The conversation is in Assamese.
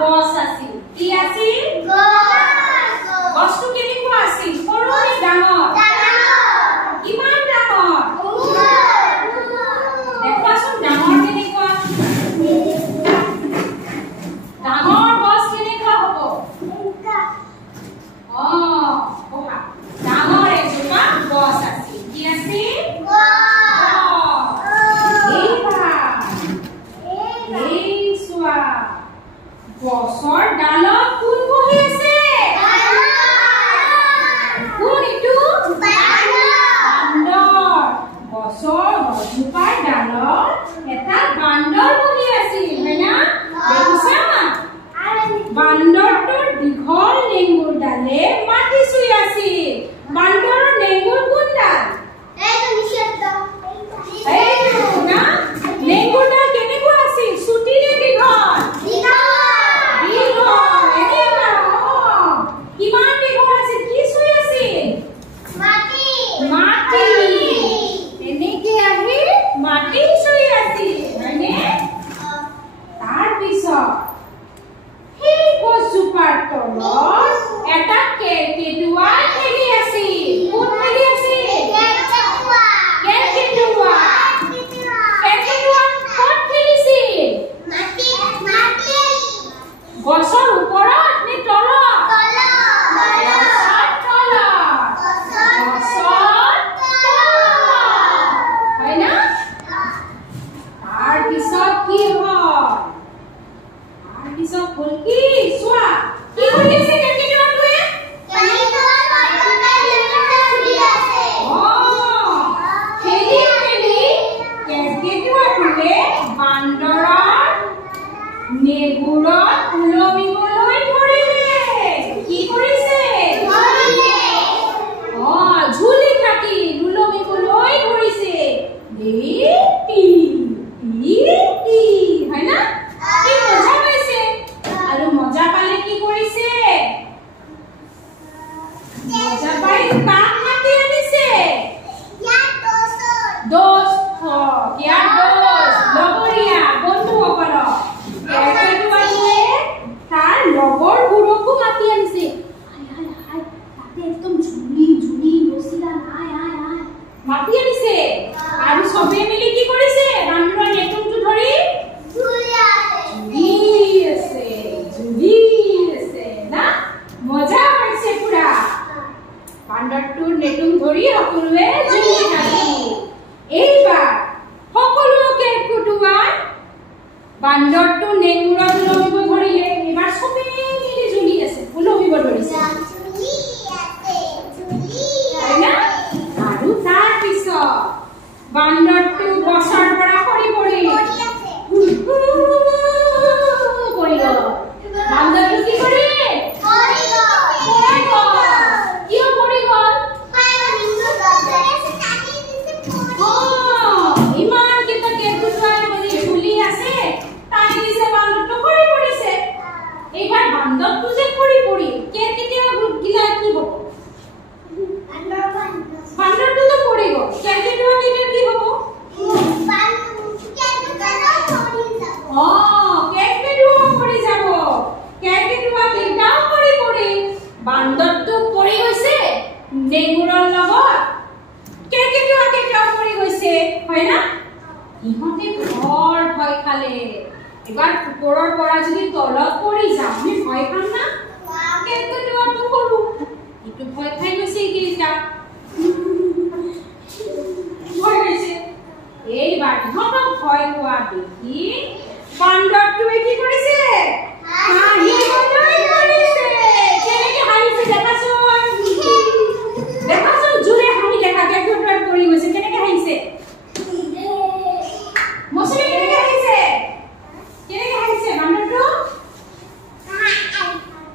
গছ আছিল কি আছিল গছটো কেনেকুৱা আছিল সৰু নে ডাঙৰ কিমান ডাঙৰ দেখুৱাচোন ডাঙৰ কেনেকুৱা ডাঙৰ গছ কেনেকুৱা হ'ব বহা ডাঙৰ এজোপা গছ আছিল কি আছিল গছৰ ডালত কোন বহি আছে কোন ইটো বান্দৰ গছৰ গছজোপাৰ ডালত এটা বান্দৰ বহি আছিল হয় না দেখিছা বান্দৰটোৰ দীঘল নেঙুৰ ডালে মাটি চুই আছিল বান্দৰৰ নেঙুৰ কোন ডাল নেঙুৰ ডাল কেনেকুৱা আছিল চুটি নে দীঘল গছৰ ওপৰত নে তলত হয় না তাৰ পিছত কি হয় তাৰ পিছত হ'ল কি চোৱা কি কৰি আছে কেকেটুৱাটোৱে কেকেটুৱাটোৱে বান্দৰৰ নেগুৰত ওলমিবলৈ ধৰিলে কি কৰিছে ঝুলি কাটি ওলমিবলৈ ধৰিছে হয় না কি মজা পাইছে আৰু মজা পালে কি কৰিছে মজা পাই কাক মাতি আনিছে দোস্ত লগৰীয়া বন্ধুসকলক তাৰ লগৰবোৰকো মাতি আনিছে তাতে একদম ঝুলি ৰছিলা নাই মাতি আনিছে আৰু সবে মিলি কি কৰিছে বান্দৰৰ নেটুমটো ধৰি ঝুলি আছে না মজা পাইছে পুৰা বান্দৰটোৰ নেটুম ধৰি সকলোৱে ঝুলি থাকে এইবাৰ সকলোকে কুটুৱাই বান্দৰটো নেঙুৰত ওলমিব ধৰিলে এবাৰ সবে মিলি ঝুলি আছে ওলমিব ধৰিছে আৰু তাৰ পিছত বান্দৰটো গছৰ পৰা সৰি পৰিল বান্দৰটো কি কৰিলে কিয় পৰি গ'ল ইমান কেইটা কেঁচুৱাই মানে ঝুলি আছে তাই দিছে বান্দৰটো সৰি পৰিছে এইবাৰ বান্দৰটো যে সৰি পৰিল কেতিয়া গিলা কি হ'ব বান্দৰটো তো পৰি গ'ল কেঁচুৱা কেতিয়া কি হ'ব কেঁচুৱা পৰি যাব কেঁচুৱা কেইটাও পৰি পৰিল বান্দৰটো পৰি গৈছে নেগুৰৰ লগত কেঁচুৱা কেইটাও পৰি গৈছে হয় না ইহঁতে ভয় খালে এবাৰ ওপৰৰ পৰা যদি তলত পৰি যাওঁ আমি ভয় খাম না কেঁচুৱাটো সৰু এইটো ভয় খাই গৈছে এইকেইটা